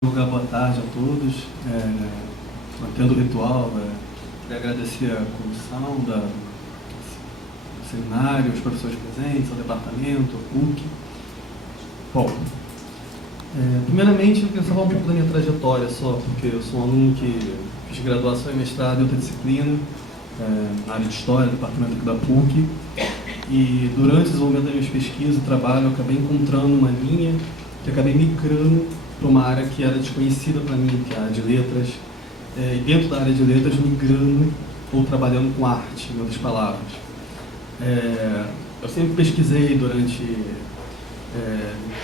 Divulgar boa tarde a todos, mantendo o ritual, queria agradecer a comissão do seminário, os professores presentes, ao departamento, ao PUC. Bom, primeiramente eu queria falar um pouco da minha trajetória só, porque eu sou um aluno que fiz graduação e mestrado em outra disciplina, na área de História, departamento aqui da PUC, e durante o desenvolvimento das minhas pesquisas e trabalho eu acabei encontrando uma linha que acabei migrando para uma área que era desconhecida para mim, que é a área de letras, e dentro da área de letras migrando ou trabalhando com arte, em outras palavras. Eu sempre pesquisei durante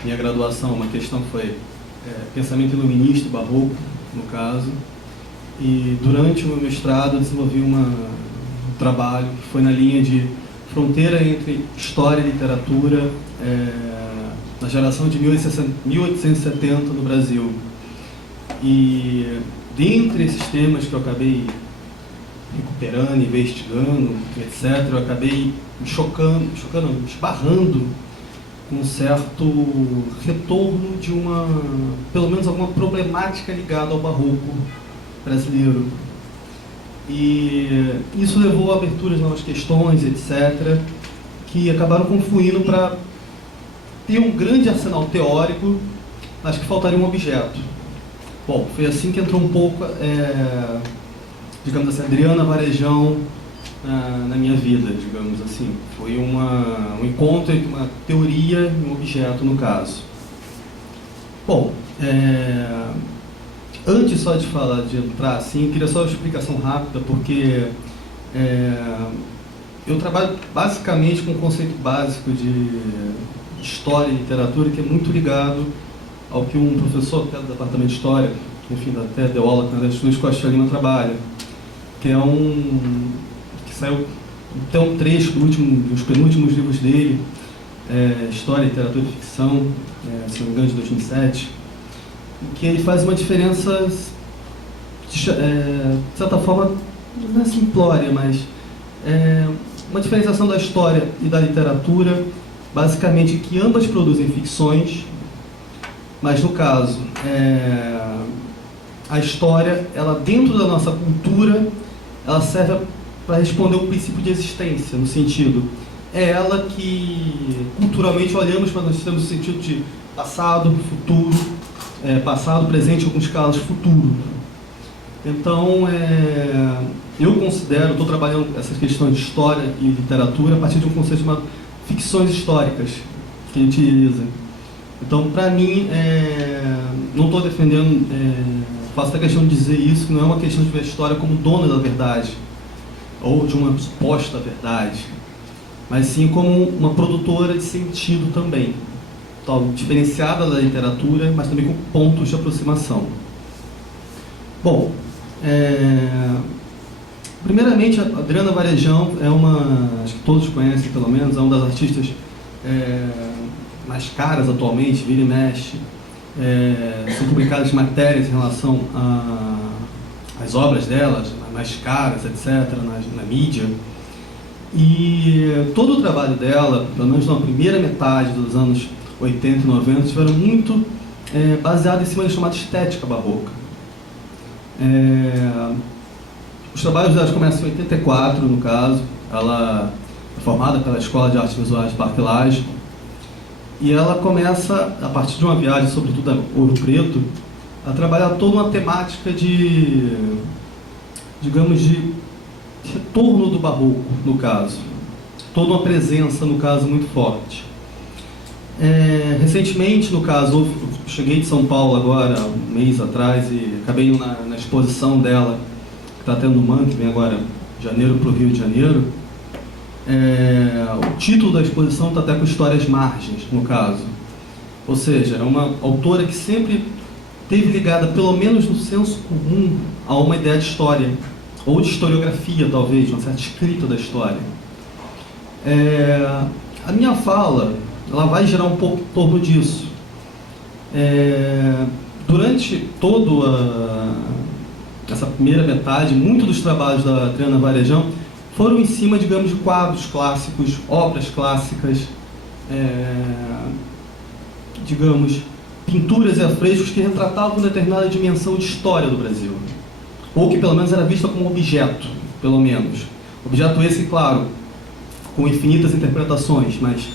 minha graduação uma questão que foi pensamento iluminista e barroco, no caso, e durante o meu mestrado eu desenvolvi um trabalho que foi na linha de fronteira entre história e literatura, na geração de 1870 no Brasil. E dentre esses temas que eu acabei recuperando, investigando, etc., eu acabei me esbarrando com um certo retorno de pelo menos alguma problemática ligada ao barroco brasileiro. E isso levou a abertura de novas questões, etc., que acabaram confluindo para ter um grande arsenal teórico, mas que faltaria um objeto. Bom, foi assim que entrou um pouco, digamos assim, Adriana Varejão na minha vida, digamos assim. Foi um encontro entre uma teoria e um objeto, no caso. Bom, antes só de entrar assim, queria só uma explicação rápida, porque eu trabalho basicamente com um conceito básico de História e Literatura, que é muito ligado ao que um professor que é do departamento de História, que enfim, até deu aula com as duas Costa Lima trabalha, que é que saiu até um trecho dos penúltimos livros dele, História, Literatura e Ficção, se não me engano, de 2007, que ele faz uma diferença, de certa forma, não é simplória, mas uma diferenciação da história e da literatura, basicamente que ambas produzem ficções, mas no caso, a história, ela dentro da nossa cultura, ela serve para responder o princípio de existência, no sentido, é ela que culturalmente olhamos para nós temos o sentido de passado, futuro, passado, presente, em alguns casos, futuro. Então, eu considero, estou trabalhando essas questões de história e literatura a partir de um conceito chamado ficções históricas, que a gente utiliza. Então, para mim, não estou defendendo, faço até questão de dizer isso, que não é uma questão de ver a história como dona da verdade, ou de uma suposta verdade, mas sim como uma produtora de sentido também, então, diferenciada da literatura, mas também com pontos de aproximação. Bom, primeiramente, a Adriana Varejão acho que todos conhecem pelo menos, é uma das artistas mais caras atualmente, vira e mexe. São publicadas matérias em relação às obras delas, mais caras, etc., na mídia. E todo o trabalho dela, pelo menos na primeira metade dos anos 80 e 90, estiveram muito baseado em cima da chamada estética barroca. Os trabalhos delas começam em 84, no caso. Ela é formada pela Escola de Artes Visuais de Parque Lage, e ela começa, a partir de uma viagem, sobretudo a Ouro Preto, a trabalhar toda uma temática de retorno do barroco, no caso. Toda uma presença, no caso, muito forte. Recentemente, no caso, eu cheguei de São Paulo agora, um mês atrás, e acabei indo na exposição dela, que está tendo no MAN, que vem agora de janeiro para o Rio de Janeiro. O título da exposição está até com Histórias Margens, no caso. Ou seja, é uma autora que sempre esteve ligada, pelo menos no senso comum, a uma ideia de história, ou de historiografia, talvez, uma certa escrita da história. A minha fala, ela vai girar um pouco em torno disso. Durante toda essa primeira metade, muitos dos trabalhos da Adriana Varejão foram em cima, digamos, de quadros clássicos, obras clássicas, digamos, pinturas e afrescos que retratavam determinada dimensão de história do Brasil, ou que pelo menos era vista como objeto, pelo menos. Objeto esse, claro, com infinitas interpretações, mas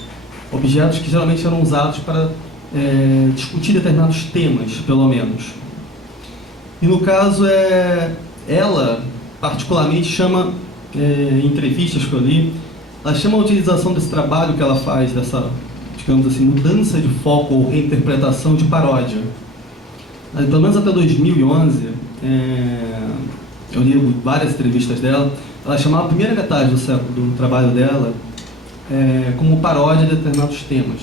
objetos que geralmente eram usados para discutir determinados temas, pelo menos. E no caso, ela particularmente chama, em entrevistas que eu li, ela chama a utilização desse trabalho que ela faz, dessa, digamos assim, mudança de foco ou reinterpretação de paródia. Pelo menos até 2011, eu li várias entrevistas dela, ela chamava a primeira metade do trabalho dela como paródia de determinados temas.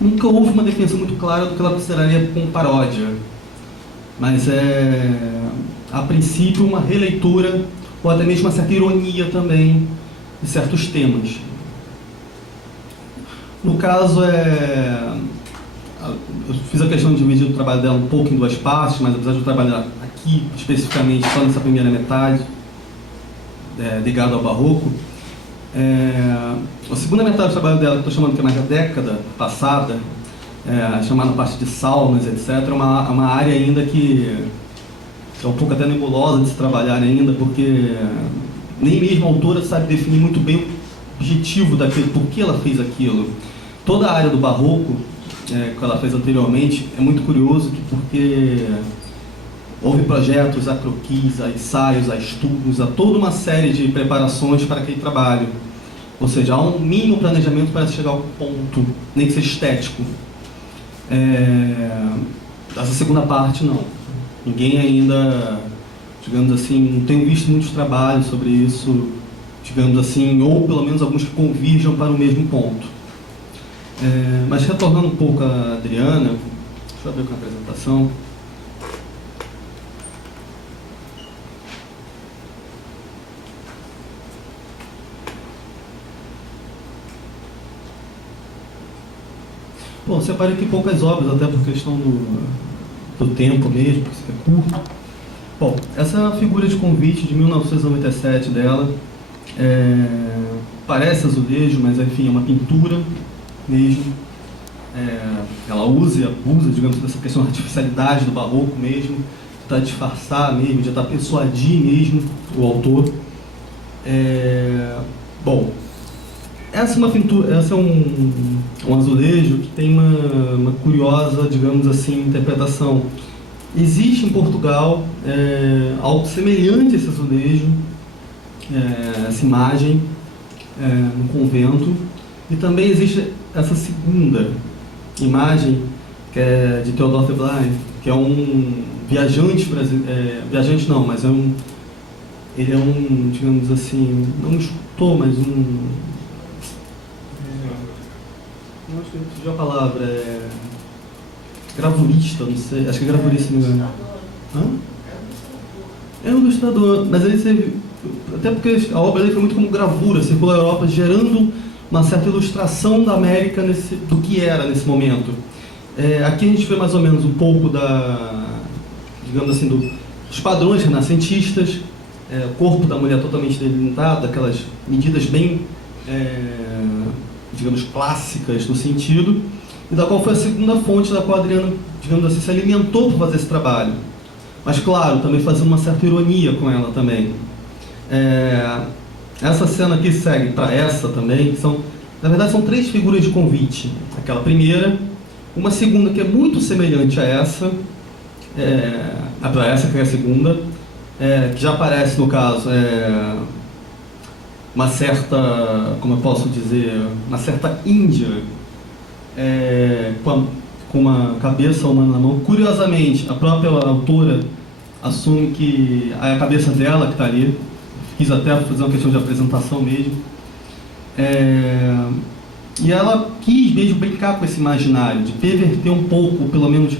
Nunca houve uma definição muito clara do que ela consideraria como paródia, mas a princípio, uma releitura ou até mesmo uma certa ironia também de certos temas. No caso, eu fiz a questão de dividir o trabalho dela um pouco em duas partes, mas apesar de eu trabalhar aqui especificamente só nessa primeira metade, ligado ao barroco, a segunda metade do trabalho dela, que eu estou chamando que é mais da década passada, chamada parte de saunas, etc., é uma área ainda que é um pouco até nebulosa de se trabalhar ainda, porque nem mesmo a autora sabe definir muito bem o objetivo daquilo, por que ela fez aquilo. Toda a área do barroco, que ela fez anteriormente, é muito curioso, porque houve projetos, a croquis, a ensaios, a estudos, a toda uma série de preparações para aquele trabalho. Ou seja, há um mínimo planejamento para chegar ao ponto, nem que seja estético. Essa segunda parte, não. Ninguém ainda, digamos assim, não tenho visto muitos trabalhos sobre isso, digamos assim, ou pelo menos alguns que convirjam para o mesmo ponto. Mas retornando um pouco a Adriana, deixa eu ver com a apresentação. Bom, separei aqui poucas obras, até por questão do tempo mesmo, porque isso é curto. Bom, essa é a figura de convite de 1997 dela. Parece azulejo, mas enfim, é uma pintura mesmo. Ela usa e abusa, digamos, dessa questão da artificialidade do barroco mesmo, de tentar disfarçar mesmo, de tentar persuadir mesmo o autor. Bom, essa é uma pintura, essa é um azulejo que tem uma curiosa, digamos assim, interpretação. Existe em Portugal algo semelhante a esse azulejo, essa imagem, no convento, e também existe essa segunda imagem, que é de Theodor Veblen, que é um viajante brasileiro, viajante não, mas ele é um, digamos assim, não um escultor, mas não acho que eu fugiu a palavra, gravurista, não sei, acho que é gravurista, não me engano. É um ilustrador, mas ele até porque a obra dele foi muito como gravura, circula a Europa, gerando uma certa ilustração da América do que era nesse momento. Aqui a gente vê mais ou menos um pouco digamos assim, dos padrões renascentistas, o corpo da mulher totalmente delimitado, aquelas medidas bem, digamos, clássicas no sentido, e da qual foi a segunda fonte da qual a Adriana, digamos assim, se alimentou para fazer esse trabalho. Mas, claro, também fazendo uma certa ironia com ela também. Essa cena aqui segue para essa também, que na verdade são três figuras de convite. Aquela primeira, uma segunda que é muito semelhante a essa, para essa que é a segunda, que já aparece no caso, uma certa, como eu posso dizer, uma certa índia, com uma cabeça humana na mão. Curiosamente, a própria autora assume que é a cabeça dela que está ali. Quis até fazer uma questão de apresentação mesmo. E ela quis mesmo brincar com esse imaginário, de perverter um pouco, pelo menos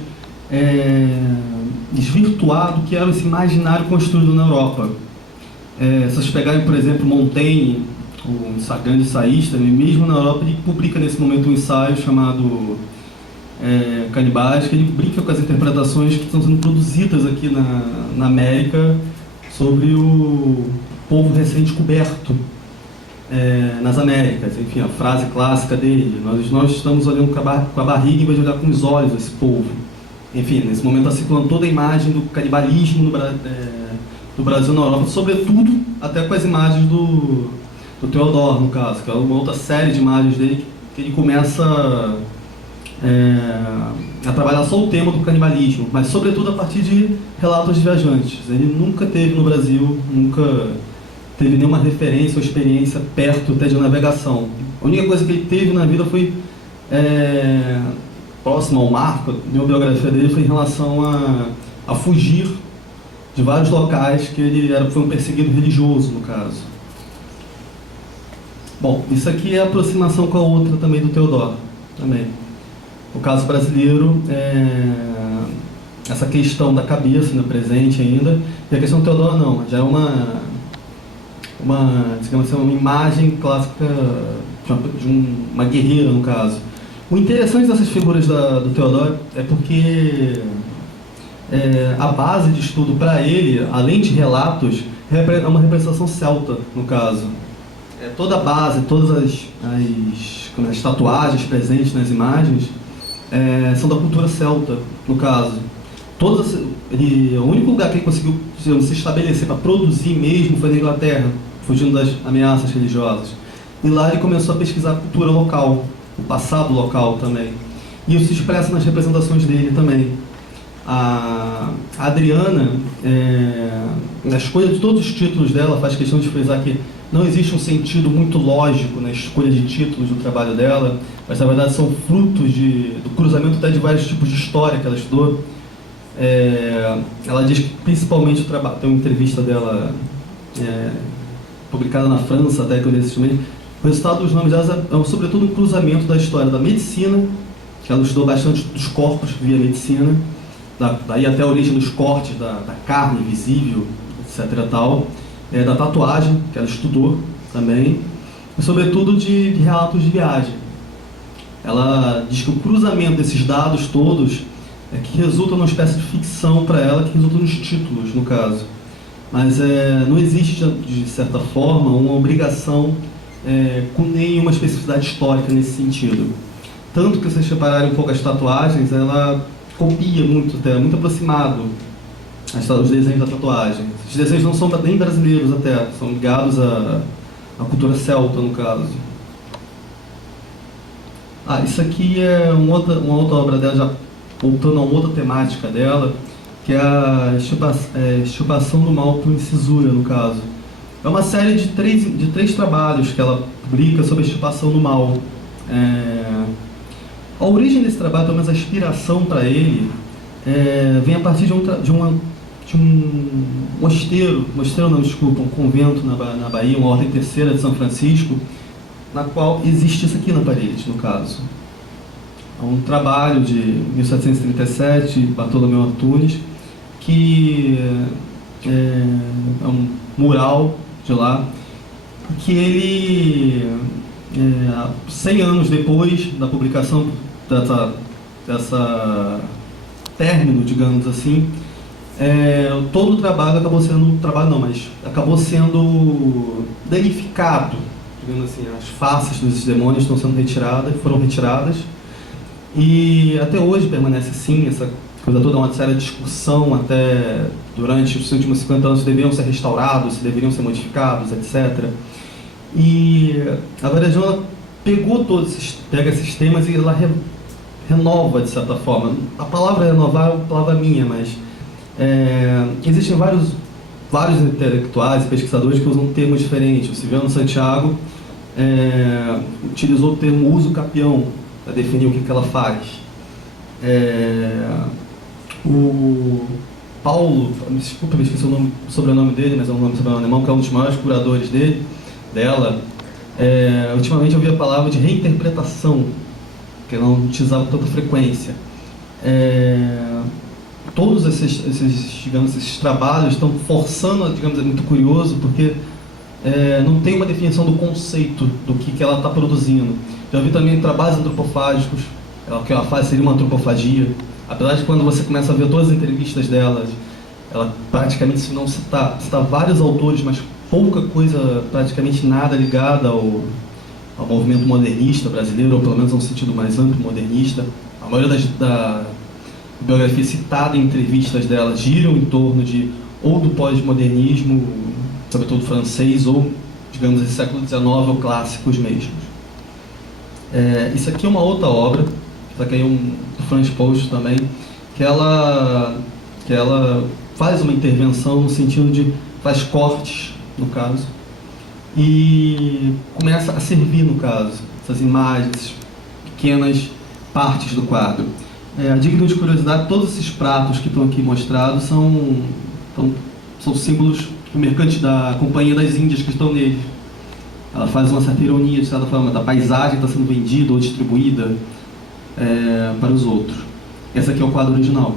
desvirtuar do que era esse imaginário construído na Europa. Se vocês pegarem, por exemplo, Montaigne, o grande ensaísta, mesmo na Europa, ele publica nesse momento um ensaio chamado Canibais, que ele brinca com as interpretações que estão sendo produzidas aqui na América sobre o povo recém-descoberto nas Américas. Enfim, a frase clássica dele: nós estamos olhando com a barriga em vez de olhar com os olhos esse povo. enfim, nesse momento está circulando toda a imagem do canibalismo do Brasil na Europa, sobretudo até com as imagens do Theodor, no caso, que é uma outra série de imagens dele que ele começa a trabalhar só o tema do canibalismo, mas sobretudo a partir de relatos de viajantes. Ele nunca teve no Brasil, nunca teve nenhuma referência ou experiência perto até de navegação. A única coisa que ele teve na vida foi próximo ao marco, a biografia dele foi em relação a fugir de vários locais que ele foi um perseguido religioso, no caso. Bom, isso aqui é a aproximação com a outra também do Theodor, também. O caso brasileiro, essa questão da cabeça, no presente ainda, e a questão do Theodor não, já é digamos assim, uma imagem clássica de uma guerreira, no caso. O interessante dessas figuras do Theodor é porque a base de estudo para ele, além de relatos, é uma representação celta, no caso. Toda a base, todas as tatuagens presentes nas imagens são da cultura celta, no caso. O único lugar que ele conseguiu se estabelecer para produzir mesmo foi na Inglaterra, fugindo das ameaças religiosas. E lá ele começou a pesquisar a cultura local, o passado local também. E isso se expressa nas representações dele também. A Adriana, na escolha de todos os títulos dela, faz questão de frisar que não existe um sentido muito lógico na escolha de títulos do trabalho dela, mas na verdade são frutos do cruzamento até de vários tipos de história que ela estudou. Ela diz que principalmente tem uma entrevista dela publicada na França, até que eu li recentemente. O resultado dos nomes delas é sobretudo um cruzamento da história da medicina, que ela estudou bastante dos corpos via medicina, daí até a origem dos cortes da carne visível, etc. Da tatuagem, que ela estudou também, e sobretudo de relatos de viagem. Ela diz que o cruzamento desses dados todos é que resulta numa espécie de ficção para ela, que resulta nos títulos, no caso. Mas não existe, de certa forma, uma obrigação com nenhuma especificidade histórica nesse sentido. Tanto que, se vocês repararem um pouco as tatuagens, ela copia muito, até muito aproximado os desenhos da tatuagem. Os desenhos não são nem brasileiros até, são ligados à cultura celta, no caso. Isso aqui é uma outra obra dela, já voltando a uma outra temática dela, que é a extirpação do mal por incisura, no caso. É uma série de três trabalhos que ela publica sobre a extirpação do mal. A origem desse trabalho, pelo menos a inspiração para ele, vem a partir de um um convento na Bahia, uma ordem terceira de São Francisco, na qual existe isso aqui na parede, no caso. É um trabalho de 1737, Bartolomeu Antunes, que é um mural de lá, que ele, 100 anos depois da publicação dessa término, digamos assim, todo o trabalho acabou sendo danificado, digamos assim. As faces dos demônios foram retiradas, e até hoje permanece assim. Essa coisa toda é uma séria discussão até durante os últimos 50 anos, se deveriam ser restaurados, se deveriam ser modificados, etc. E a Varejão pega esses temas e ela renova, de certa forma. A palavra renovar é uma palavra minha, mas existem vários intelectuais e pesquisadores que usam termos diferentes. O Silviano Santiago utilizou o termo uso capião para definir o que ela faz. O Paulo, desculpa, me esqueci o sobrenome dele, mas é um sobrenome alemão, que é um dos maiores curadores dela. Ultimamente eu ouvi a palavra de reinterpretação, que eu não utilizava com tanta frequência. Todos esses trabalhos estão forçando, digamos, é muito curioso, porque não tem uma definição do conceito do que ela está produzindo. Já vi também trabalhos antropofágicos, que ela faz seria uma antropofagia, apesar de quando você começa a ver todas as entrevistas dela, ela praticamente, se não citar vários autores, mas pouca coisa, praticamente nada ligada ao movimento modernista brasileiro, ou pelo menos a um sentido mais amplo modernista. A maioria biografia citada em entrevistas dela giram em torno de ou do pós-modernismo, sobretudo francês, ou, digamos, esse século XIX ou clássicos mesmo. Isso aqui é uma outra obra, isso aqui é do Franz Post também, que ela faz uma intervenção no sentido de faz cortes, no caso, e começa a servir, no caso, essas imagens, pequenas partes do quadro. Digno de curiosidade, todos esses pratos que estão aqui mostrados são símbolos mercantes da Companhia das Índias que estão nele. Ela faz uma certa ironia, de certa forma, da paisagem que está sendo vendida ou distribuída para os outros. Esse aqui é o quadro original.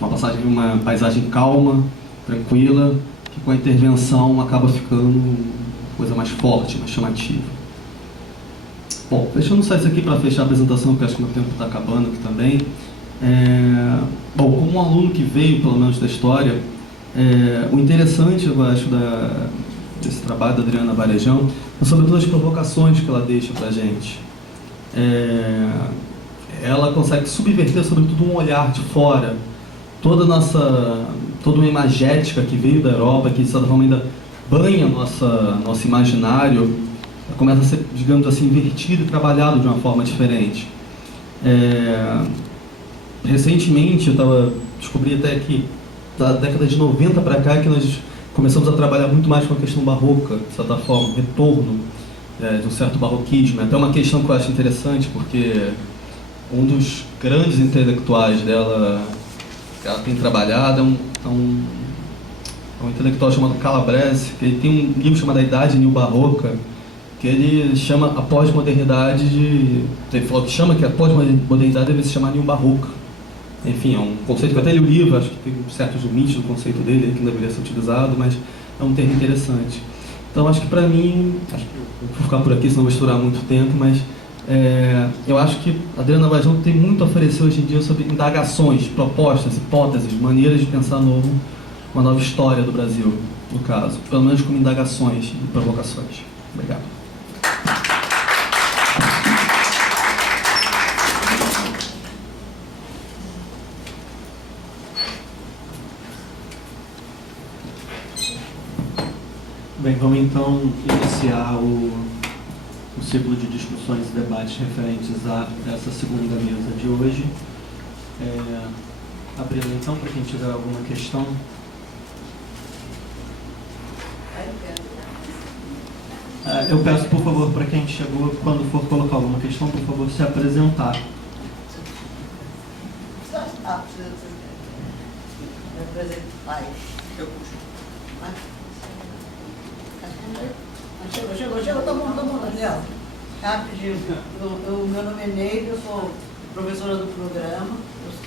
Uma paisagem calma, tranquila, que com a intervenção acaba ficando coisa mais forte, mais chamativa. Bom, deixando só isso aqui para fechar a apresentação, porque acho que o meu tempo está acabando aqui também. Bom, como um aluno que veio, pelo menos, da história, o interessante, eu acho, desse trabalho da Adriana Varejão, são sobretudo as provocações que ela deixa para a gente. Ela consegue subverter, sobretudo, um olhar de fora. Toda uma imagética que veio da Europa, que, de certa forma, ainda banha nosso imaginário, começa a ser, digamos assim, invertido e trabalhado de uma forma diferente. Recentemente, descobri até que, da década de 90 para cá, que nós começamos a trabalhar muito mais com a questão barroca, de certa forma, um retorno de um certo barroquismo. É até uma questão que eu acho interessante, porque um dos grandes intelectuais dela, que ela tem trabalhado, é um intelectual chamado Calabrese, que ele tem um livro chamado A Idade Neo-Barroca, que ele chama a pós-modernidade ele falou que chama que a pós-modernidade deve se chamar neo-barroca. Enfim, é um conceito que eu até li o livro, acho que tem certos limites do conceito dele que não deveria ser utilizado, mas é um termo interessante. Então, acho que para mim, acho que eu vou ficar por aqui, senão vou estourar muito tempo, mas eu acho que a Adriana Varejão tem muito a oferecer hoje em dia sobre indagações, propostas, hipóteses, maneiras de pensar uma nova história do Brasil, no caso, pelo menos como indagações e provocações. Obrigado. Bem, vamos então iniciar o ciclo de discussões e debates referentes a essa segunda mesa de hoje. Abrindo então para quem tiver alguma questão. Eu peço, por favor, para quem chegou, quando for colocar alguma questão, por favor, se apresentar. Chegou, tá bom, Daniel. Rapidinho, meu nome é Neide, eu sou professora do programa,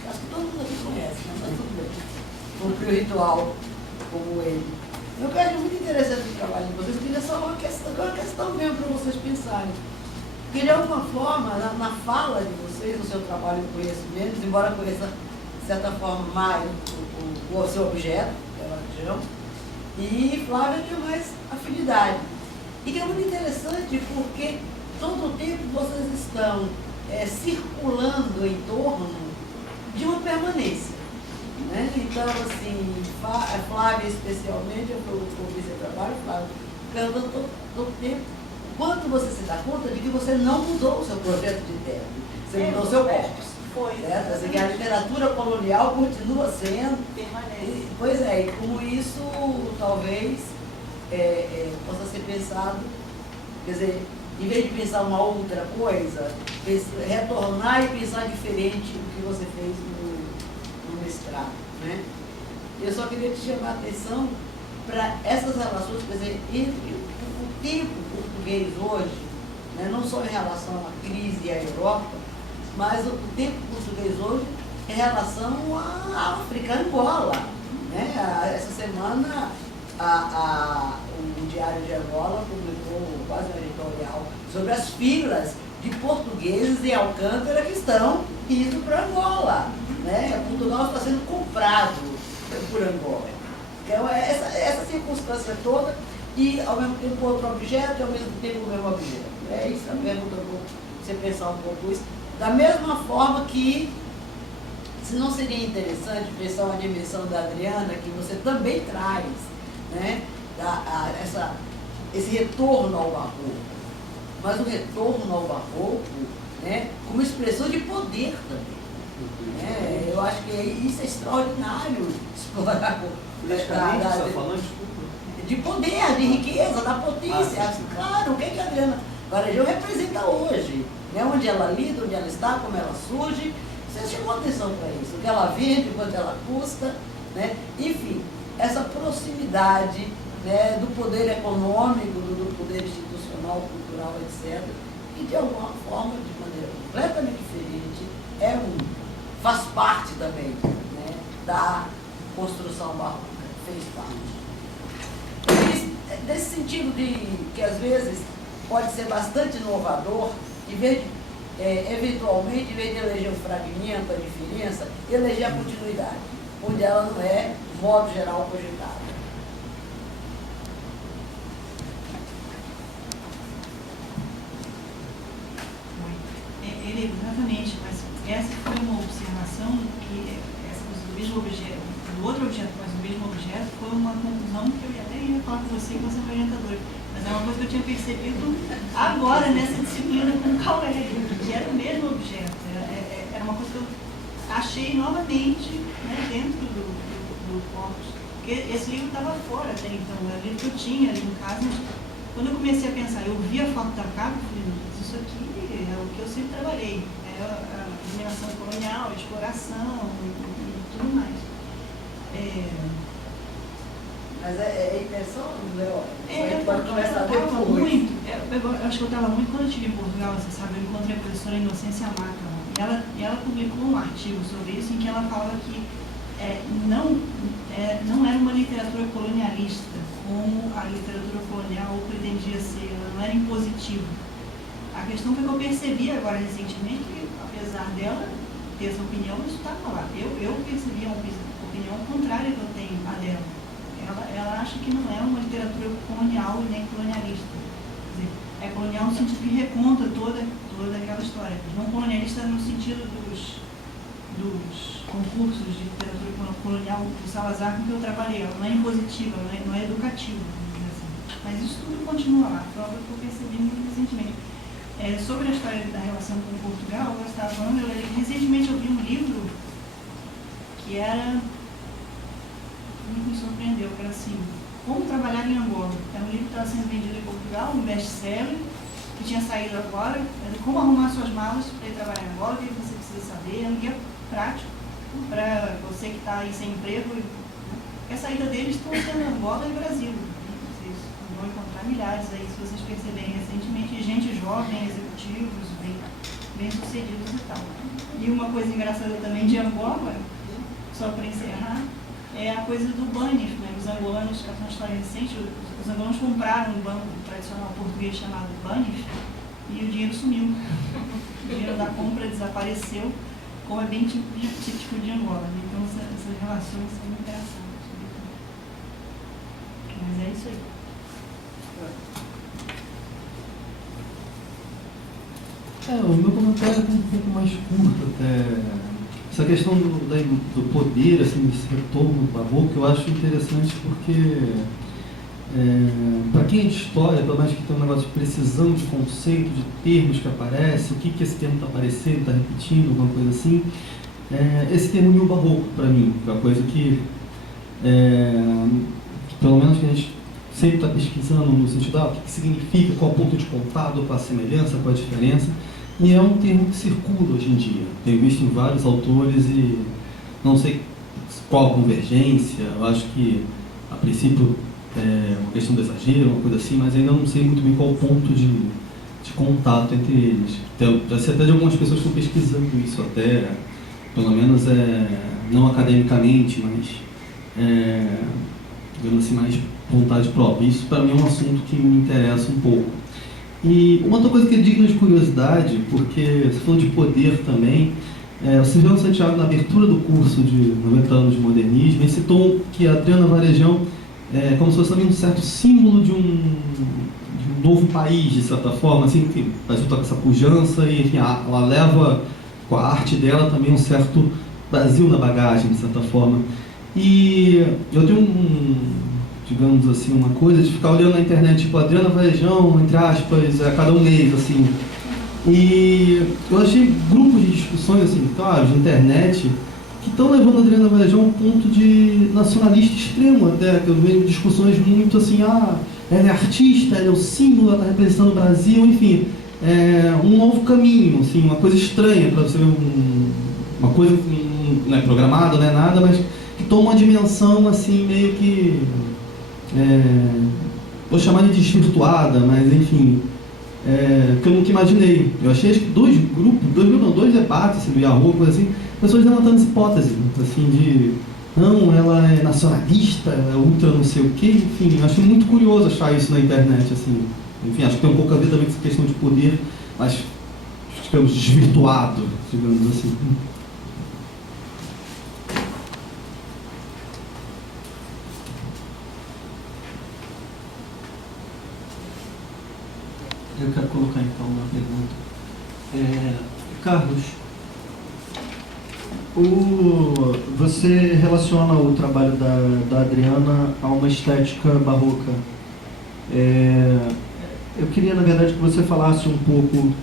acho que todo mundo aqui conhece, né? Mas tudo bem. Cumpri o ritual como ele. Eu acho muito interessante o trabalho de vocês, queria só uma questão mesmo para vocês pensarem. Porque de alguma forma, na fala de vocês, no seu trabalho de conhecimento, embora conheça de certa forma mais o seu objeto, que é a religião, e Flávia tinha mais afinidade. E que é muito interessante porque todo o tempo vocês estão circulando em torno de uma permanência. Né? Então, assim, Flávia especialmente, eu ouvi seu trabalho, Flávia, perguntando todo tempo quanto você se dá conta de que você não mudou o seu projeto de terra, você mudou o seu corpus. Certo? Assim, que a literatura colonial continua sendo. Permanece. Pois é, e como isso talvez possa ser pensado, quer dizer, em vez de pensar uma outra coisa, retornar e pensar diferente do que você fez no mestrado. Né? Eu só queria te chamar a atenção para essas relações, quer dizer, entre o tempo português hoje, né, não só em relação à crise e à Europa, mas o tempo português hoje em relação à África, Angola. Né? Essa semana o Diário de Angola publicou quase um editorial sobre as filas de portugueses em Alcântara que estão indo para Angola. Né? Portugal está sendo comprado por Angola. Então, essa circunstância toda e, ao mesmo tempo, outro objeto e, ao mesmo tempo, o mesmo objeto. É isso, a pergunta, você pensar um pouco isso. Da mesma forma que se não seria interessante pensar uma dimensão da Adriana que você também traz, né? Esse retorno ao barroco, mas o retorno ao barroco, né, como expressão de poder também. Né? Eu acho que isso é extraordinário explorar de poder, de riqueza, da potência. Claro, o que a Adriana Varejão representa hoje, né? Onde ela lida, onde ela está, como ela surge. Você chamou atenção para isso, o que ela vende, quanto ela custa, né? Enfim, essa proximidade, né, do poder econômico, do poder institucional, cultural, etc., e de alguma forma, de maneira completamente diferente, faz parte também, né, da construção barroca, fez parte. Nesse sentido de que às vezes pode ser bastante inovador, eventualmente, em vez de eleger o fragmento, a diferença, eleger a continuidade, onde ela não é, de modo geral, cogitada. Exatamente, mas essa foi uma observação que essa coisa do mesmo objeto, do outro objeto, mas o mesmo objeto, foi uma conclusão que eu até ia falar com você orientadora. Mas é uma coisa que eu tinha percebido agora nessa disciplina com o Cauélio, que era o mesmo objeto. Era uma coisa que eu achei novamente, né, dentro do corpus. Porque esse livro estava fora até então, era o livro que eu tinha ali em casa, mas quando eu comecei a pensar, eu vi a foto da capa e falei, isso aqui é o que eu sempre trabalhei, a mineração colonial, a exploração e tudo mais. Mas é intenção, Léo? Eu pode começar a ver eu acho que eu estava muito, quando eu estive em Portugal, você sabe, eu encontrei a professora Inocência Maca, e ela publicou um artigo sobre isso, em que ela falava que não era uma literatura colonialista, como a literatura colonial pretendia ser, ela não era impositiva. A questão foi que eu percebi agora recentemente que, apesar dela ter essa opinião, isso estava lá. Eu percebi uma opinião contrária que eu tenho a dela. Ela acha que não é uma literatura colonial e nem colonialista. Quer dizer, é colonial no sentido que reconta toda aquela história. Não colonialista no sentido dos concursos de literatura colonial do Salazar com que eu trabalhei. Ela não é impositiva, não é educativa, vamos dizer assim. Mas isso tudo continua lá, prova que eu percebi muito recentemente. Sobre a história da relação com Portugal, eu estava falando, recentemente eu vi um livro que era, muito me surpreendeu, que era assim, Como Trabalhar em Angola. Era um livro que estava sendo vendido em Portugal, um best-seller, que tinha saído agora, como arrumar suas malas para ir trabalhar em Angola, o que você precisa saber, é um guia prático para você que está aí sem emprego. A saída deles estão sendo Angola e Brasil. Vocês vão encontrar milhares aí, se vocês perceberem recentemente, gente jovem, executivos, bem sucedidos e tal. E uma coisa engraçada também de Angola, só para encerrar, é a coisa do Banif, né? Os angolanos, essa é uma história recente, os angolanos compraram um banco tradicional português chamado Banif e o dinheiro sumiu. O dinheiro da compra desapareceu, como é bem típico de Angola. Né? Então essas relações são muito engraçadas. Mas é isso aí. O meu comentário é um pouco mais curto até. Essa questão do poder, assim, desse retorno barroco, eu acho interessante porque, para quem é de história, pelo menos que tem um negócio de precisão de conceito, de termos que aparecem, o que esse termo está aparecendo, está repetindo, alguma coisa assim, esse termo uniu barroco para mim, é uma coisa que, pelo menos que a gente sempre está pesquisando no sentido o que significa, qual o ponto de contato, qual a semelhança, qual a diferença. E é um termo que circula hoje em dia. Tenho visto em vários autores e não sei qual a convergência. Eu acho que, a princípio, é uma questão do exagero, uma coisa assim, mas ainda não sei muito bem qual o ponto de contato entre eles. Então, já sei até de algumas pessoas que estão pesquisando isso, até, pelo menos, não academicamente, mas, digamos assim, mais vontade própria. Isso, para mim, é um assunto que me interessa um pouco. E uma outra coisa que é digna de curiosidade, porque você falou de poder também, o Silvio Santiago, na abertura do curso de 90 anos de modernismo, ele citou que a Adriana Varejão é como se fosse também um certo símbolo de um novo país, de certa forma, assim, que o Brasil está com essa pujança e, enfim, ela leva com a arte dela também um certo Brasil na bagagem, de certa forma. E eu tenho digamos assim, uma coisa de ficar olhando na internet, tipo, Adriana Varejão, entre aspas, a cada um mês, assim. E eu achei grupos de discussões, assim, claro, de internet, que estão levando a Adriana Varejão a um ponto de nacionalista extremo até, que eu vejo discussões muito assim, ela é artista, ela é o símbolo, ela está representando o Brasil, enfim, um novo caminho, assim, uma coisa estranha para você ver, uma coisa que não é programada, não é nada, mas que toma uma dimensão assim, meio que, vou chamar de desvirtuada, mas enfim, que eu nunca imaginei. Eu achei acho que dois debates assim, do Yahoo, coisa assim, pessoas levantando essa hipótese, assim, de não, ela é nacionalista, ela é ultra não sei o quê, enfim, eu acho muito curioso achar isso na internet, assim. Enfim, acho que tem um pouco a ver também com essa questão de poder, mas, digamos, desvirtuado, digamos assim. Eu quero colocar então uma pergunta. Carlos, você relaciona o trabalho da Adriana a uma estética barroca. Eu queria, na verdade, que você falasse um pouco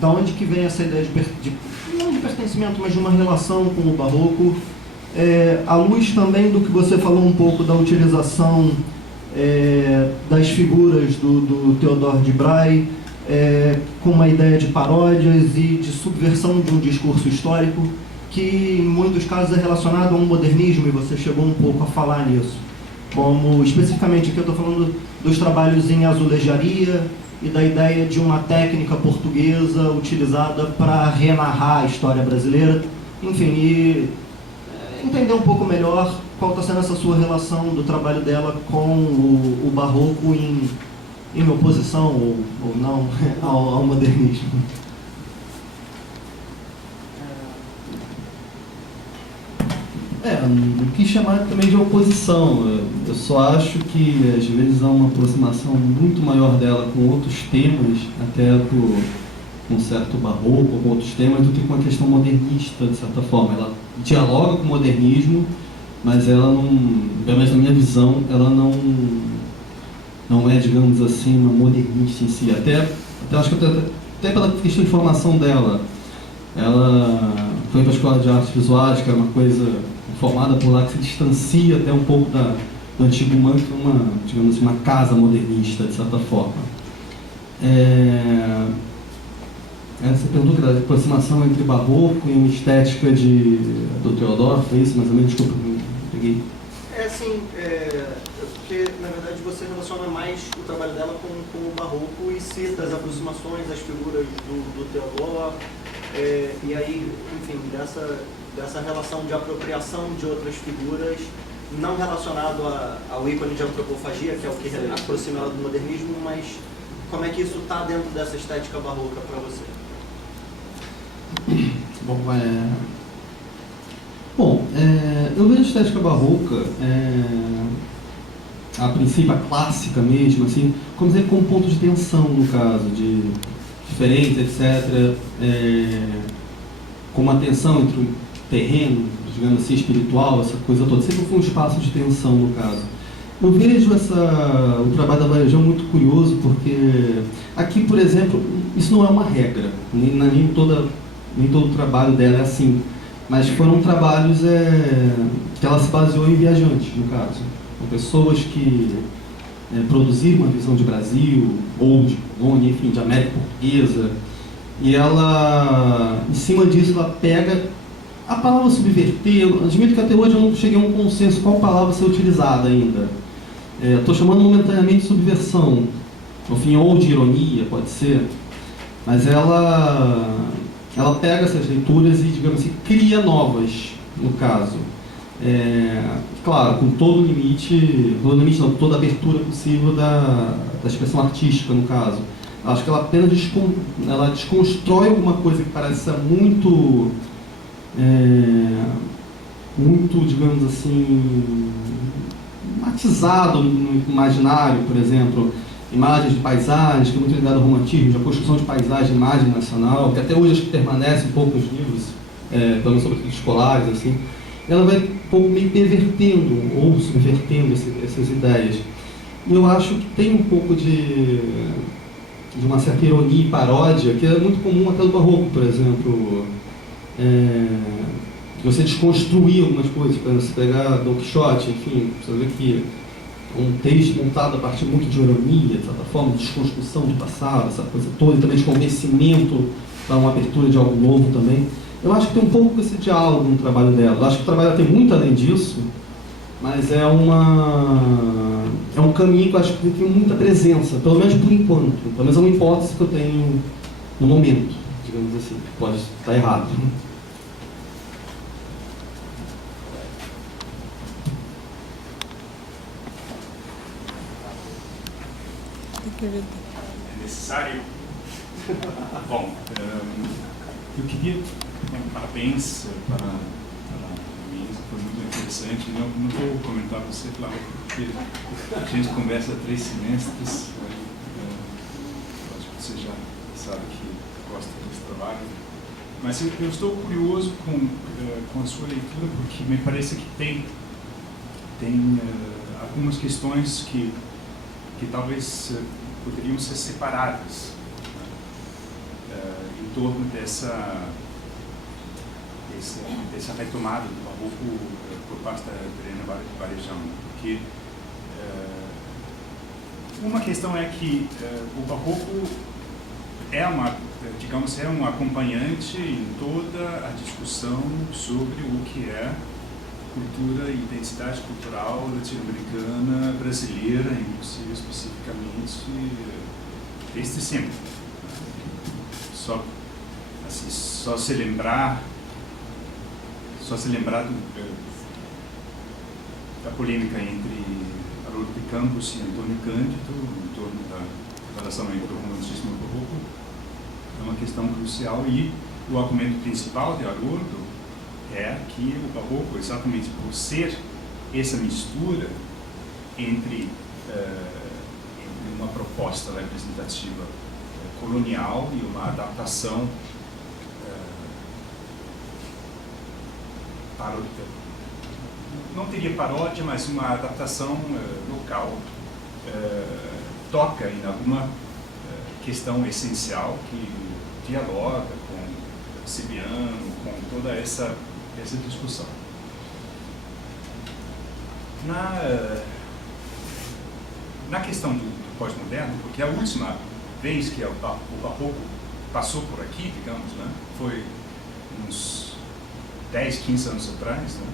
da onde que vem essa ideia não de pertencimento, mas de uma relação com o barroco, à luz também do que você falou um pouco da utilização das figuras do Theodor de Bray, com uma ideia de paródias e de subversão de um discurso histórico que, em muitos casos, é relacionado a um modernismo, e você chegou um pouco a falar nisso. Como, especificamente, aqui eu estou falando dos trabalhos em azulejaria e da ideia de uma técnica portuguesa utilizada para renarrar a história brasileira. Enfim, e entender um pouco melhor qual está sendo essa sua relação do trabalho dela com o barroco em oposição ou não ao modernismo. Não quis chamar também de oposição. Eu só acho que às vezes há uma aproximação muito maior dela com outros temas, até com um certo barroco, com outros temas, do que com uma questão modernista, de certa forma. Ela dialoga com o modernismo, mas ela não, pelo menos na minha visão, ela não é, digamos assim, uma modernista em si. Até acho que até pela questão de formação dela. Ela foi para a Escola de Artes Visuais, que era uma coisa formada por lá, que se distancia até um pouco do antigo manto, digamos assim, uma casa modernista, de certa forma. Você perguntou que era a aproximação entre barroco e uma estética do Theodor, foi isso mais ou menos? Desculpa, eu peguei. Porque, na verdade, você relaciona mais o trabalho dela com o barroco e cita as aproximações, as figuras do Theodor, e aí, enfim, dessa relação de apropriação de outras figuras, não relacionado ao ícone de antropofagia, que é o que aproxima ela do modernismo, mas como é que isso está dentro dessa estética barroca para você? Eu vejo a estética barroca, a princípio, a clássica mesmo, assim, como um ponto de tensão, no caso, de diferente, etc., com uma tensão entre o terreno, digamos assim, espiritual, essa coisa toda. Sempre foi um espaço de tensão, no caso. Eu vejo o trabalho da Varejão muito curioso, porque aqui, por exemplo, isso não é uma regra, nem todo o trabalho dela é assim, mas foram trabalhos que ela se baseou em viajantes, no caso. Com pessoas que produziram uma visão de Brasil, ou de Colônia, enfim, de América Portuguesa, e ela, em cima disso, ela pega a palavra subverter. Eu admito que até hoje eu não cheguei a um consenso qual palavra ser utilizada ainda. Estou chamando momentaneamente de subversão, enfim, ou de ironia, pode ser, mas ela pega essas leituras e, digamos assim, cria novas, no caso. Claro, com todo o limite, não, com toda a abertura possível da expressão artística, no caso. Acho que ela apenas desconstrói alguma coisa que parece ser muito, digamos assim, matizado no imaginário, por exemplo, imagens de paisagens, que é muito ligado ao romantismo, a construção de paisagem, imagem nacional, que até hoje acho que permanece um pouco nos livros, pelo menos sobretudo escolares, assim, ela vai um pouco meio pervertendo ou subvertendo essas ideias. E eu acho que tem um pouco de uma certa ironia e paródia, que é muito comum até no Barroco, por exemplo, de você desconstruir algumas coisas, para você pegar Don Quixote, enfim, você vê que é um texto montado a partir muito de ironia, de certa forma, de desconstrução do passado, essa coisa toda, e também de convencimento para uma abertura de algo novo também. Eu acho que tem um pouco desse diálogo no trabalho dela. Eu acho que o trabalho tem muito além disso, mas é um caminho que eu acho que tem muita presença, pelo menos por enquanto. Pelo menos é uma hipótese que eu tenho no momento, digamos assim. Pode estar errado. É necessário? Bom, eu queria parabéns para mim, foi muito interessante. Não vou comentar você, claro, porque a gente conversa há 3 semestres. Acho que você já sabe que gosta desse trabalho. Mas eu estou curioso com a sua leitura, porque me parece que tem algumas questões que talvez poderiam ser separadas, né, em torno dessa retomada do Barroco por parte da Adriana Varejão. Porque uma questão é que o Barroco é um acompanhante em toda a discussão sobre o que é cultura e identidade cultural latino-americana, brasileira, inclusive especificamente, desde sempre. Só se lembrar da polêmica entre Haroldo de Campos e Antônio Cândido em torno da relação entre o romantismo e o Barroco é uma questão crucial, e o argumento principal de Haroldo é que o Barroco, exatamente por ser essa mistura entre uma proposta representativa colonial e uma adaptação não teria paródia, mas uma adaptação local, toca em alguma questão essencial que dialoga com Cipriano, com toda essa discussão. Na questão do pós-moderno, porque a última vez que o Barroco passou por aqui, digamos, né, foi uns 10, 15 anos atrás, né,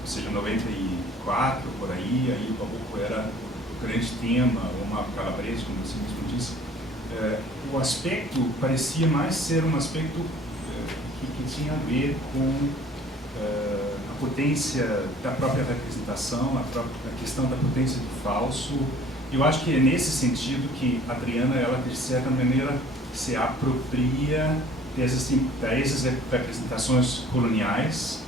ou seja, 94, por aí o Barroco era o grande tema, uma calabresa, como você mesmo disse. O aspecto parecia mais ser um aspecto que tinha a ver com a potência da própria representação, a questão da potência do falso. Eu acho que é nesse sentido que a Adriana, ela de certa maneira se apropria dessas representações coloniais,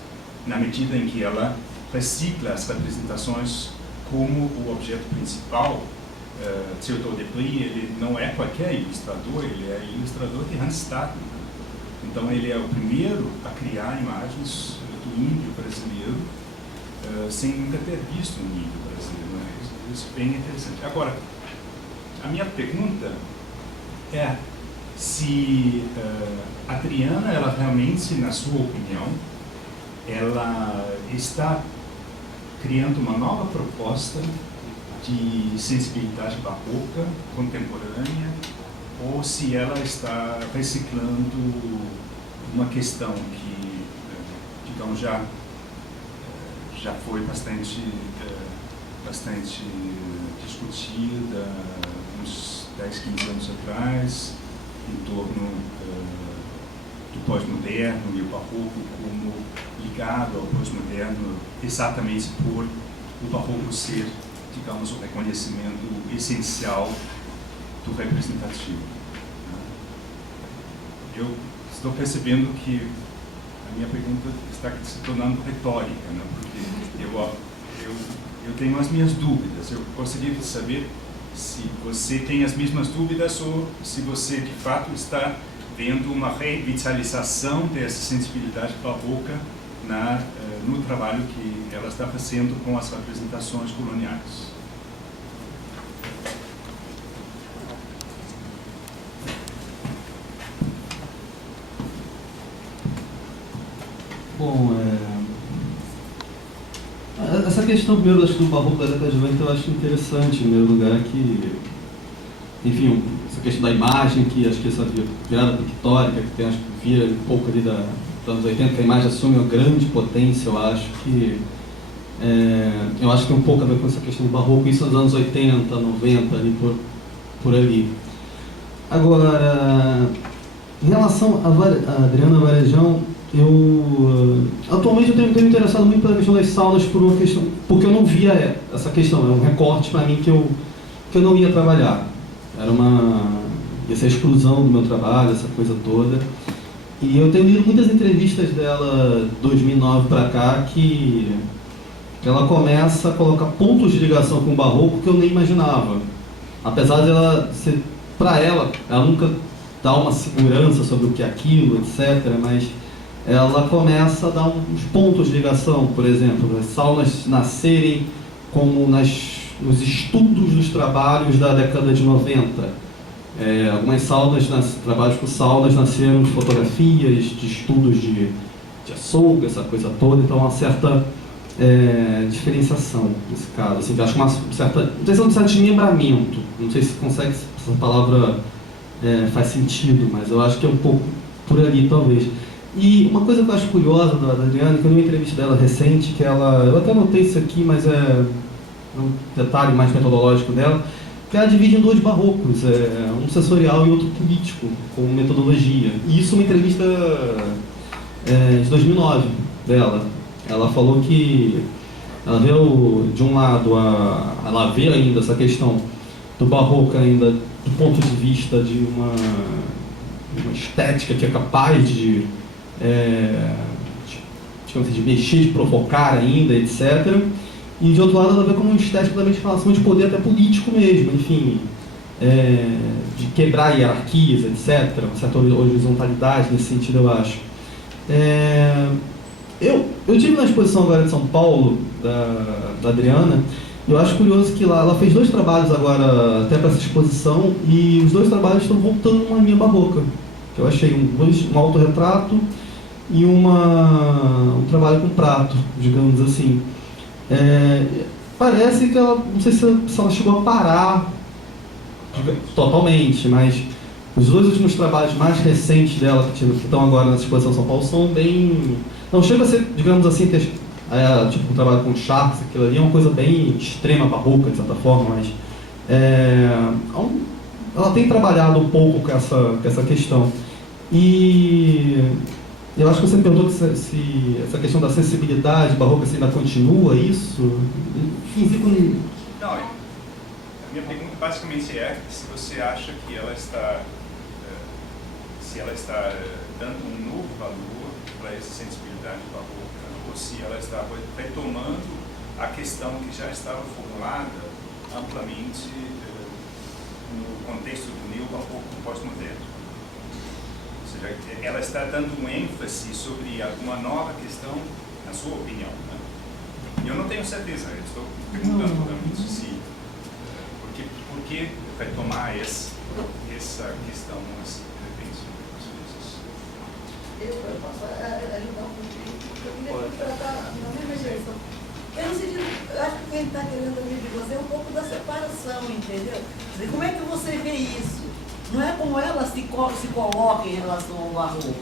na medida em que ela recicla as representações como o objeto principal. Theodore de Brie, ele não é qualquer ilustrador, ele é ilustrador de Hans Staden. Então ele é o primeiro a criar imagens do índio brasileiro sem nunca ter visto um índio brasileiro. Né? Isso é bem interessante. Agora, a minha pergunta é se a Adriana, ela realmente, na sua opinião, ela está criando uma nova proposta de sensibilidade barroca, contemporânea, ou se ela está reciclando uma questão que, digamos, já foi bastante discutida uns 10, 15 anos atrás, em torno do pós-moderno e o barroco como ligado ao pós-moderno, exatamente por o barroco ser, digamos, o reconhecimento essencial do representativo. Eu estou percebendo que a minha pergunta está se tornando retórica, né? Porque eu tenho as minhas dúvidas. Eu gostaria de saber se você tem as mesmas dúvidas ou se você, de fato, está vendo uma revitalização dessa sensibilidade barroca no trabalho que ela está fazendo com as representações coloniais. Bom, essa questão primeiro do barroco da década de 90 eu acho interessante, em primeiro lugar, que, enfim, essa questão da imagem, que acho que essa virada pictórica, que tem, acho que vira um pouco ali dos anos 80, que a imagem assume uma grande potência, eu acho que tem um pouco a ver com essa questão do barroco, isso nos anos 80, 90, ali por ali. Agora, em relação a Adriana Varejão, atualmente eu tenho me interessado muito pela questão das saunas porque eu não via essa questão, era um recorte para mim que eu não ia trabalhar. Ia ser a exclusão do meu trabalho, essa coisa toda. E eu tenho lido muitas entrevistas dela, 2009 para cá, que ela começa a colocar pontos de ligação com o barroco que eu nem imaginava. Apesar de ela ser, para ela nunca dá uma segurança sobre o que é aquilo, etc., mas ela começa a dar uns pontos de ligação, por exemplo, as saunas nascerem como nos estudos dos trabalhos da década de 90. Algumas saunas, trabalhos com saunas nasceram de fotografias, de estudos de açougue, essa coisa toda, então uma certa diferenciação nesse caso. Assim, acho uma certa, não sei se é um certo desmembramento, não sei se essa palavra faz sentido, mas eu acho que é um pouco por ali, talvez. E uma coisa que eu acho curiosa da Adriana, que eu vi uma entrevista dela recente, que eu até notei isso aqui, mas é um detalhe mais metodológico dela, que ela divide em dois barrocos, um sensorial e outro político, com metodologia. E isso é uma entrevista de 2009 dela. Ela falou que ela vê de um lado, ela vê ainda essa questão do barroco ainda do ponto de vista de uma estética que é capaz de mexer, de provocar ainda, etc. E de outro lado ela vê como uma estética também de relação de poder até político mesmo, enfim, de quebrar hierarquias, etc. Uma certa horizontalidade nesse sentido, eu acho. Eu estive na exposição agora de São Paulo, da Adriana, e eu acho curioso que ela fez 2 trabalhos agora até para essa exposição, e os 2 trabalhos estão voltando numa linha barroca, que eu achei um autorretrato e um trabalho com prato, digamos assim. Parece que ela, não sei se ela chegou a parar totalmente, mas os 2 últimos trabalhos mais recentes dela, que estão agora nessa exposição São Paulo, são bem... Não chega a ser, digamos assim, tipo um trabalho com charts, aquilo ali é uma coisa bem extrema, barroca, de certa forma, mas ela tem trabalhado um pouco com essa questão. E eu acho que você me perguntou se essa questão da sensibilidade barroca ainda continua isso. Enfim, Não, a minha pergunta basicamente é se você acha que ela está dando um novo valor para essa sensibilidade barroca, ou se ela está retomando a questão que já estava formulada amplamente no contexto do neo-barroco pós-moderno. Ou seja, ela está dando um ênfase sobre alguma nova questão, na sua opinião, né? Eu não tenho certeza, eu estou perguntando realmente se... Por que retomar essa questão assim, de repente, às vezes? Eu posso ajudar um pouquinho, eu queria tratar na mesma direção. Eu acho que o que a gente está querendo ouvir de você é um pouco da separação, entendeu? Como é que você vê isso? Não é como ela se coloca em relação ao barroco,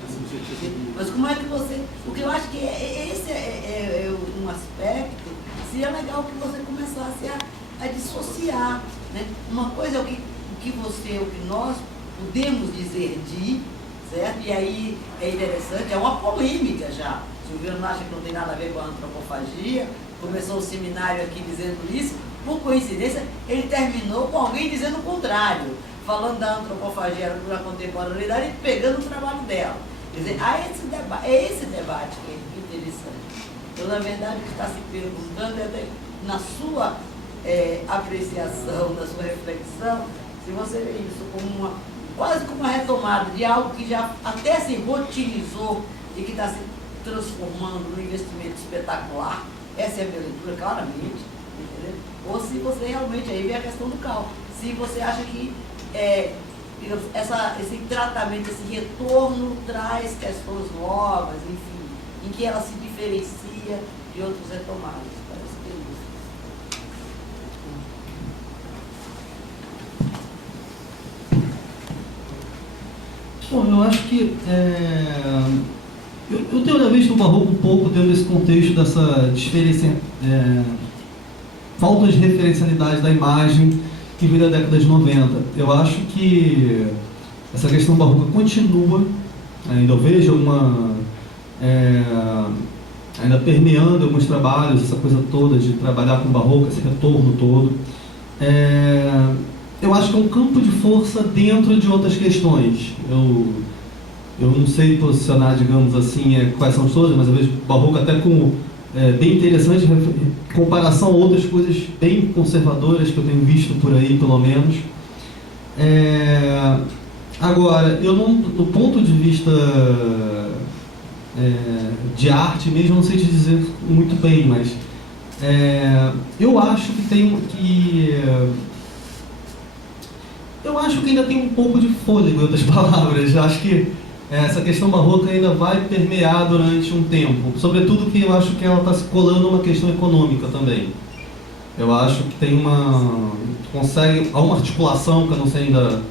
mas como é que você... O que eu acho que esse é um aspecto, seria legal que você começasse a dissociar, né? Uma coisa é o que nós podemos dizer certo? E aí é interessante, é uma polêmica já. Silviano acha que não tem nada a ver com a antropofagia, começou o seminário aqui dizendo isso, por coincidência, ele terminou com alguém dizendo o contrário, falando da antropofagia na contemporaneidade e pegando o trabalho dela. Quer dizer, é esse debate que é interessante. Então, na verdade, o que está se perguntando é, na sua apreciação, na sua reflexão, se você vê isso como quase como uma retomada de algo que já até se rotinizou e que está se transformando num investimento espetacular. Essa é a minha leitura, claramente. Entendeu? Ou se você realmente, aí vem a questão do cal, se você acha que digamos, esse tratamento, esse retorno traz questões novas, enfim, em que ela se diferencia de outros retomados. Parece que é isso. Bom, eu acho que eu tenho visto o barroco um pouco dentro desse contexto dessa falta de referencialidade da imagem que veio da década de 90. Eu acho que essa questão barroca continua, ainda eu vejo ainda permeando alguns trabalhos, essa coisa toda de trabalhar com barroco, esse retorno todo. Eu acho que é um campo de força dentro de outras questões. Eu não sei posicionar, digamos assim, quais são todas, mas eu vejo o barroco até como bem interessante em comparação a outras coisas bem conservadoras que eu tenho visto por aí, pelo menos. Agora, eu não, do ponto de vista de arte mesmo, não sei te dizer muito bem, mas eu acho que eu acho que ainda tem um pouco de fôlego, em outras palavras. Eu acho que essa questão barroca ainda vai permear durante um tempo. Sobretudo que eu acho que ela está se colando uma questão econômica também. Eu acho que tem há uma articulação que eu não sei ainda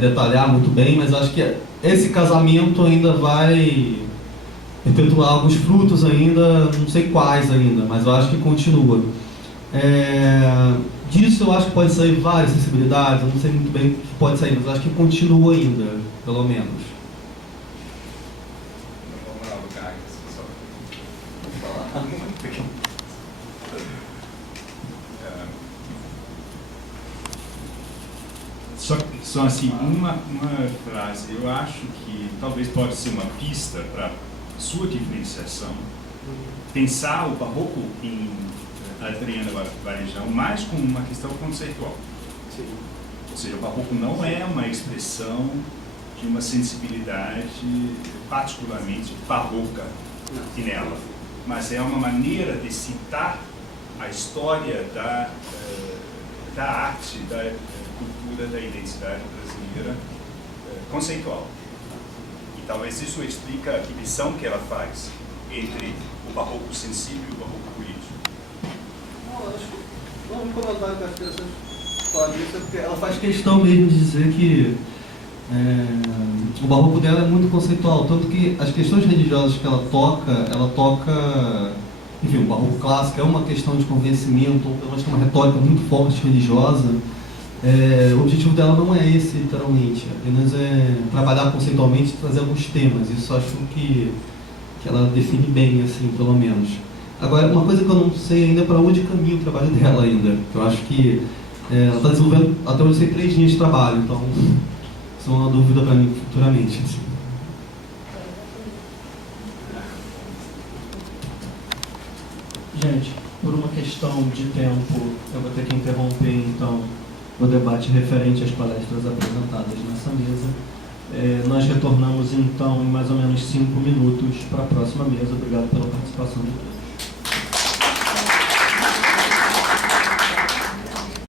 detalhar muito bem, mas acho que esse casamento ainda vai perpetuar alguns frutos ainda, não sei quais ainda, mas eu acho que continua. Disso eu acho que pode sair várias sensibilidades, eu não sei muito bem o que pode sair, mas eu acho que continua ainda, pelo menos. Vamos lá, Lucas, só assim, uma frase. Eu acho que talvez pode ser uma pista para sua diferenciação, pensar o barroco em Adriana Varejão mais como uma questão conceitual. Sim. Ou seja, o barroco não é uma expressão de uma sensibilidade particularmente barroca nela, mas é uma maneira de citar a história da arte, da cultura, da identidade brasileira conceitual. E talvez isso explica a divisão que ela faz entre o barroco sensível e o barroco político. Vamos comentar com as pessoas falar disso, porque ela faz questão mesmo de dizer que o barroco dela é muito conceitual, tanto que as questões religiosas que ela toca, enfim, o barroco clássico é uma questão de convencimento, ou pelo menos uma retórica muito forte religiosa. O objetivo dela não é esse, literalmente, apenas trabalhar conceitualmente e trazer alguns temas. Isso acho que ela define bem, assim, pelo menos. Agora, uma coisa que eu não sei ainda é para onde caminha o trabalho dela ainda. Eu acho que ela está desenvolvendo, até onde eu sei, 3 linhas de trabalho, então isso é uma dúvida para mim futuramente. Assim. Gente, por uma questão de tempo, eu vou ter que interromper, então, o debate referente às palestras apresentadas nessa mesa. Nós retornamos, então, em mais ou menos 5 minutos para a próxima mesa. Obrigado pela participação de todos.